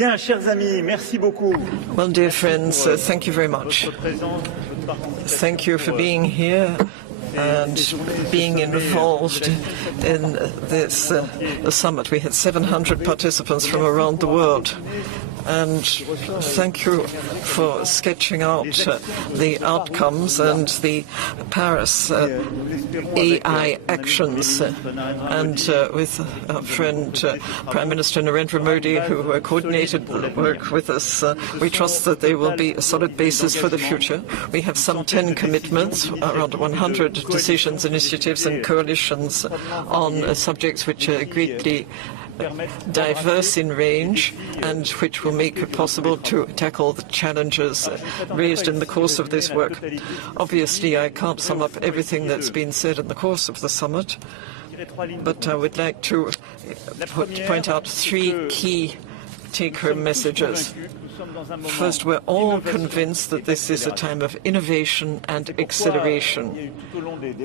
Bien, chers amis, merci beaucoup. Well, dear friends, thank you very much. Thank you for being here and being involved in this summit. We had 700 participants from around the world. And thank you for sketching out the outcomes and the Paris AI actions. And with our friend Prime Minister Narendra Modi, who coordinated the work with us, we trust that there will be a solid basis for the future. We have some 10 commitments, around 100 decisions, initiatives and coalitions on subjects which are greatly diverse in range and which will make it possible to tackle the challenges raised in the course of this work. Obviously, I can't sum up everything that's been said in the course of the summit, but I would like to point out 3 key take-home messages. First, we're all convinced that this is a time of innovation and acceleration.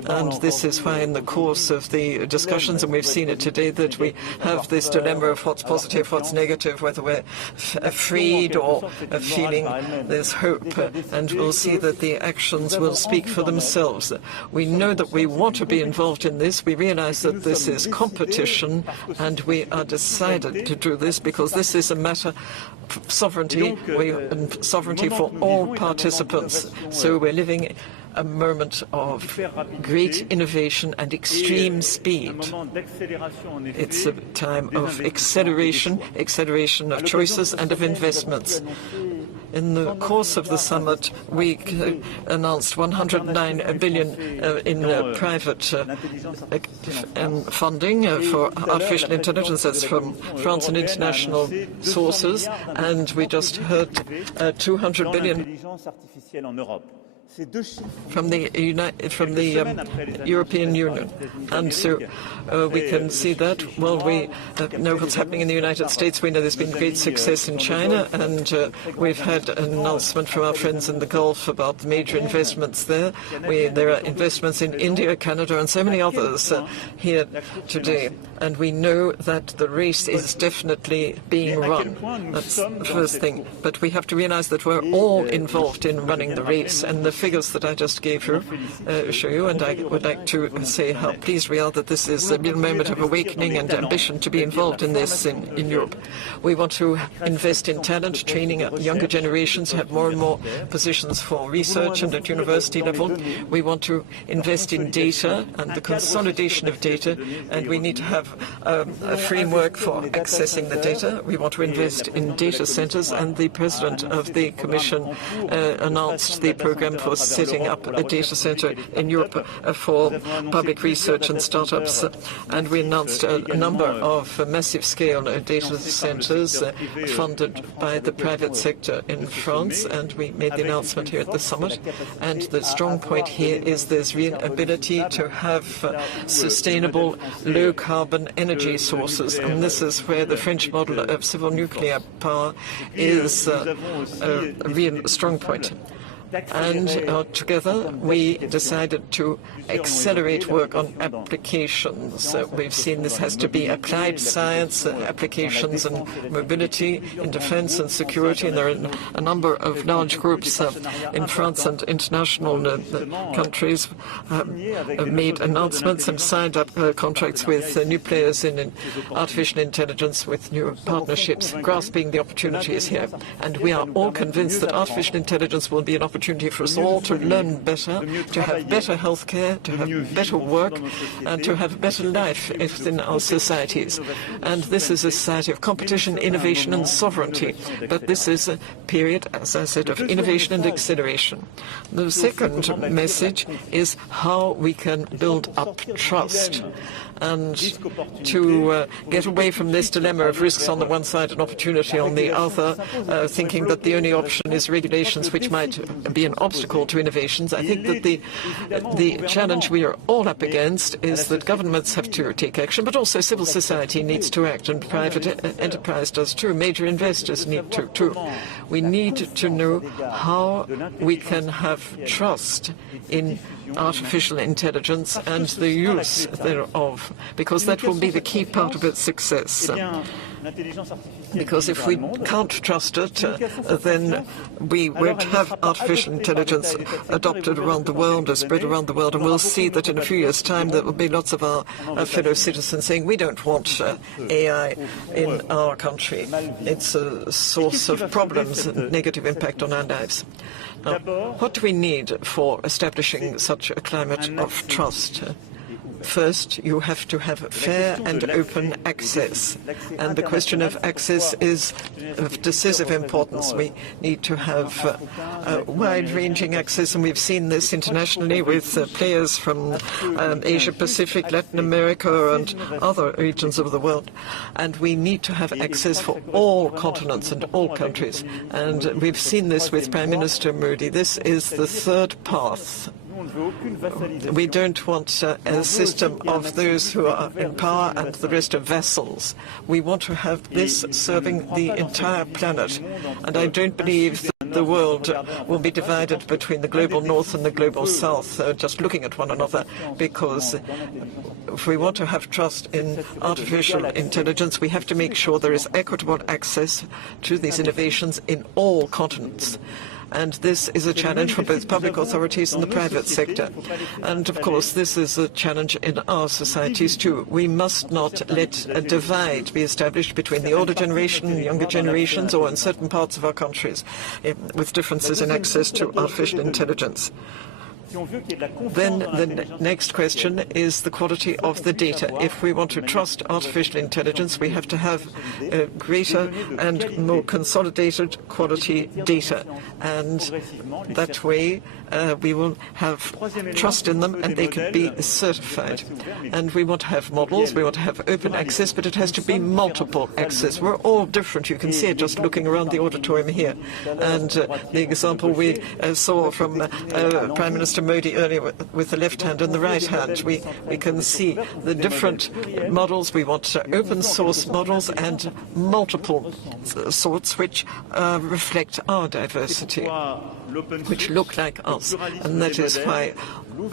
And this is why in the course of the discussions, and we've seen it today, that we have this dilemma of what's positive, what's negative, whether we're afraid or feeling there's hope. And we'll see that the actions will speak for themselves. We know that we want to be involved in this. We realize that this is competition, and we are decided to do this because this is a matter of sovereignty. And sovereignty for all participants. So we're living a moment of great innovation and extreme speed. It's a time of acceleration of choices and of investments. In the course of the summit, we announced 109 billion in private funding for artificial intelligence. That's from France and international sources, and we just heard 200 billion from the European Union. And so we can see that. Well, we know what's happening in the United States. We know there's been great success in China, and we've had an announcement from our friends in the Gulf about the major investments there. There are investments in India, Canada, and so many others here today. And we know that the race is definitely being run. That's the first thing. But we have to realize that we're all involved in running the race, and the figures that I just gave you show you, and I would like to say how pleased we are that this is a real moment of awakening and ambition to be involved in this in Europe. We want to invest in talent, training younger generations, have more and more positions for research and at university level. We want to invest in data and the consolidation of data, and we need to have a framework for accessing the data. We want to invest in data centers, and the President of the Commission announced the program for setting up a data center in Europe for public research and startups. And we announced a number of massive-scale data centers funded by the private sector in France, and we made the announcement here at the summit. And the strong point here is there's real ability to have sustainable, low-carbon energy sources, and this is where the French model of civil nuclear power is a real strong point. And together we decided to accelerate work on applications. We've seen this has to be applied science, applications and mobility in defense and security. And there are a number of large groups in France and international countries have made announcements and signed up contracts with new players in artificial intelligence, with new partnerships, grasping the opportunities here. And we are all convinced that artificial intelligence will be an opportunity for us all to learn better, to have better healthcare, to have better work, and to have a better life within our societies. And this is a society of competition, innovation, and sovereignty. But this is a period, as I said, of innovation and acceleration. The second message is how we can build up trust and to get away from this dilemma of risks on the one side and opportunity on the other, thinking that the only option is regulations which might be an obstacle to innovations. I think that the challenge we are all up against is that governments have to take action, but also civil society needs to act, and private enterprise does too. Major investors need to too. We need to know how we can have trust in artificial intelligence and the use thereof, because that will be the key part of its success. Because if we can't trust it, then we won't have artificial intelligence adopted around the world or spread around the world, and we'll see that in a few years' time there will be lots of our fellow citizens saying we don't want AI in our country. It's a source of problems and negative impact on our lives. Now, what do we need for establishing such a climate of trust? First, you have to have fair and open access. And the question of access is of decisive importance. We need to have wide-ranging access, and we've seen this internationally with players from Asia-Pacific, Latin America, and other regions of the world. And we need to have access for all continents and all countries. And we've seen this with Prime Minister Modi. This is the third path. We don't want a system of those who are in power and the rest are vassals. We want to have this serving the entire planet. And I don't believe that the world will be divided between the global north and the global south, just looking at one another, because if we want to have trust in artificial intelligence, we have to make sure there is equitable access to these innovations in all continents. And this is a challenge for both public authorities and the private sector. And, of course, this is a challenge in our societies, too. We must not let a divide be established between the older generation and younger generations, or in certain parts of our countries, with differences in access to artificial intelligence. Then the next question is the quality of the data. If we want to trust artificial intelligence, we have to have greater and more consolidated quality data. And that way we will have trust in them and they can be certified. And we want to have models, we want to have open access, but it has to be multiple access. We're all different. You can see it just looking around the auditorium here. And the example we saw from Prime Minister Modi earlier with the left hand and the right hand, we can see the different models. We want open source models and multiple sorts which reflect our diversity, which look like us. And that is why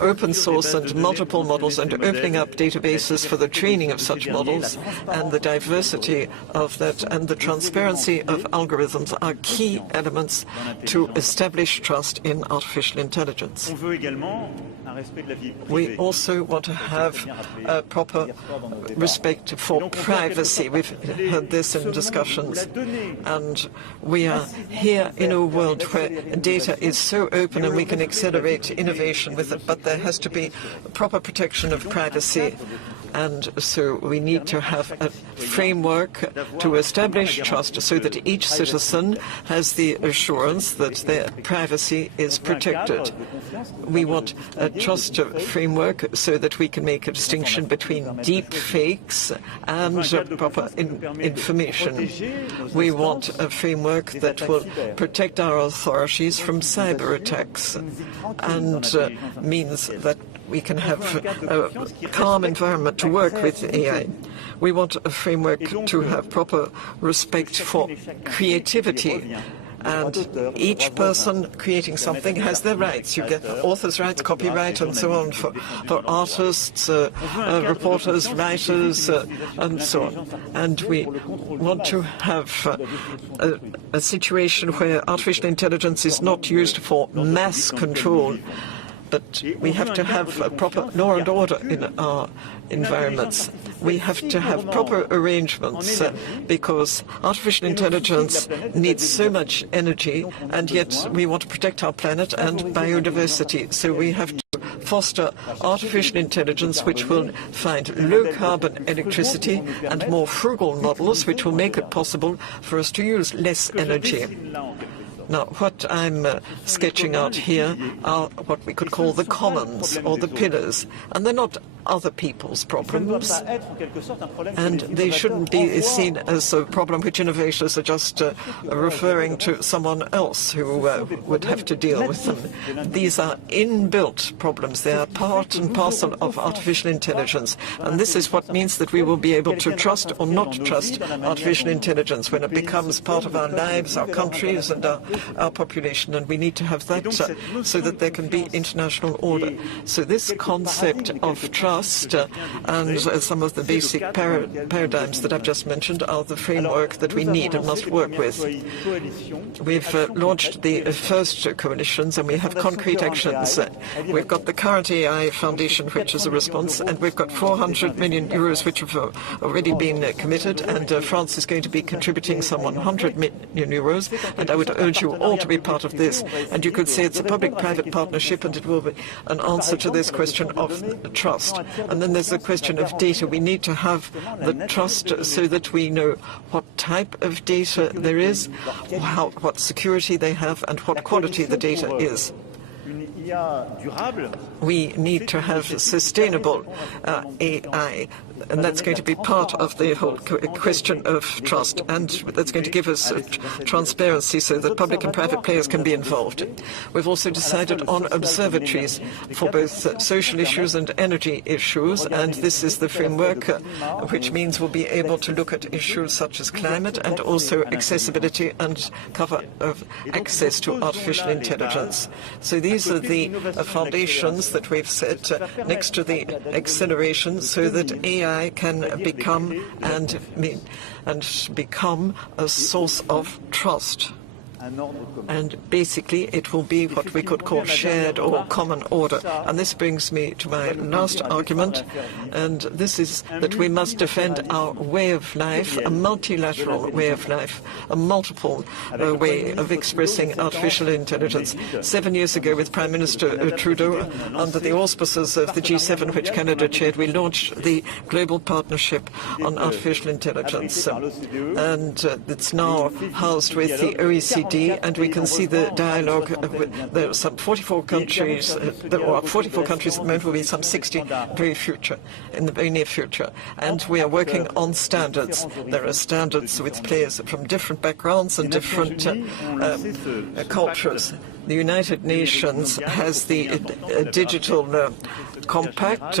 open source and multiple models and opening up databases for the training of such models and the diversity of that and the transparency of algorithms are key elements to establish trust in artificial intelligence. We also want to have a proper respect for privacy. We've heard this in discussions. And we are here in a world where data is so open and we can accelerate innovation with it, but there has to be proper protection of privacy. And so we need to have a framework to establish trust so that each citizen has the assurance that their privacy is protected. We want a trust framework so that we can make a distinction between deep fakes and proper information. We want a framework that will protect our authorities from cyber attacks and means that we can have a calm environment to work with AI. We want a framework to have proper respect for creativity. And each person creating something has their rights. You get authors' rights, copyright, and so on for artists, reporters, writers, and so on. And we want to have a situation where artificial intelligence is not used for mass control, but we have to have a proper law and order in our environments. We have to have proper arrangements because artificial intelligence needs so much energy, and yet we want to protect our planet and biodiversity. So we have to foster artificial intelligence which will find low-carbon electricity and more frugal models which will make it possible for us to use less energy. Now, what I'm sketching out here are what we could call the commons or the pillars, and they're not other people's problems, and they shouldn't be seen as a problem which innovators are just referring to someone else who would have to deal with them. These are inbuilt problems. They are part and parcel of artificial intelligence, and this is what means that we will be able to trust or not trust artificial intelligence when it becomes part of our lives, our countries, and our population, and we need to have that so that there can be international order. So this concept of trust trust and some of the basic paradigms that I've just mentioned are the framework that we need and must work with. We've launched the first coalitions, and we have concrete actions. We've got the current AI Foundation, which is a response, and we've got 400 million euros which have already been committed, and France is going to be contributing some 100 million euros, and I would urge you all to be part of this. And you could say it's a public-private partnership, and it will be an answer to this question of trust. And then there's the question of data. We need to have the trust so that we know what type of data there is, what security they have, and what quality the data is. We need to have sustainable AI, and that's going to be part of the whole question of trust, and that's going to give us transparency so that public and private players can be involved. We've also decided on observatories for both social issues and energy issues, and this is the framework which means we'll be able to look at issues such as climate and also accessibility and cover of access to artificial intelligence. So these are the foundations that we've set next to the acceleration so that AI can become and become a source of trust. And basically, it will be what we could call shared or common order. And this brings me to my last argument, and this is that we must defend our way of life, a multilateral way of life, a multiple way of expressing artificial intelligence. 7 years ago, with Prime Minister Trudeau, under the auspices of the G7, which Canada chaired, we launched the Global Partnership on Artificial Intelligence. And it's now housed with the OECD, and we can see the dialogue. There are some 44 countries. There are 44 countries at the moment. Will be some 60 in the very near future. And we are working on standards. There are standards with players from different backgrounds and different cultures. The United Nations has the digital compact.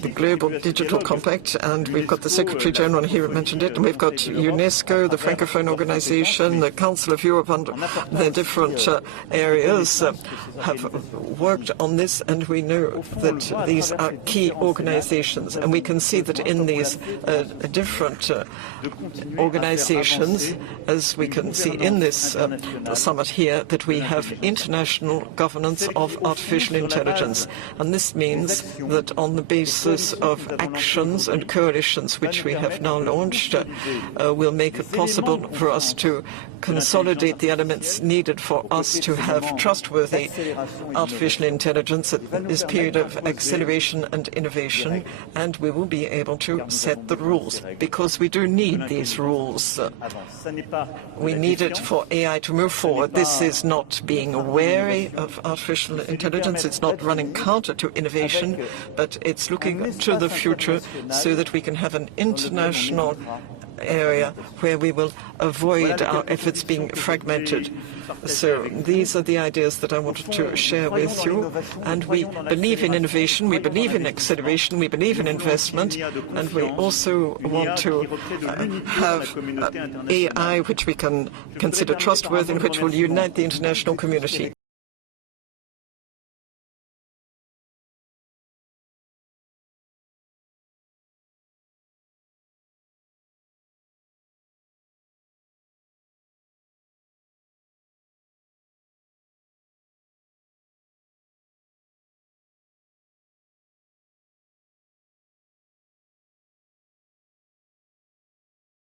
The Global Digital Compact, and we've got the Secretary General here mentioned it, and we've got UNESCO, the Francophone Organization, the Council of Europe, and their different areas have worked on this, and we know that these are key organizations, and we can see that in these different organizations, as we can see in this summit here, that we have international governance of artificial intelligence, and this means that on the basis of actions and coalitions which we have now launched, will make it possible for us to consolidate the elements needed for us to have trustworthy artificial intelligence at this period of acceleration and innovation, and we will be able to set the rules, because we do need these rules. We need it for AI to move forward. This is not being wary of artificial intelligence, it's not running counter to innovation, but it's looking to the future so that we can have an international area where we will avoid our efforts being fragmented. So these are the ideas that I wanted to share with you. And we believe in innovation, we believe in acceleration, we believe in investment, and we also want to have AI which we can consider trustworthy and which will unite the international community.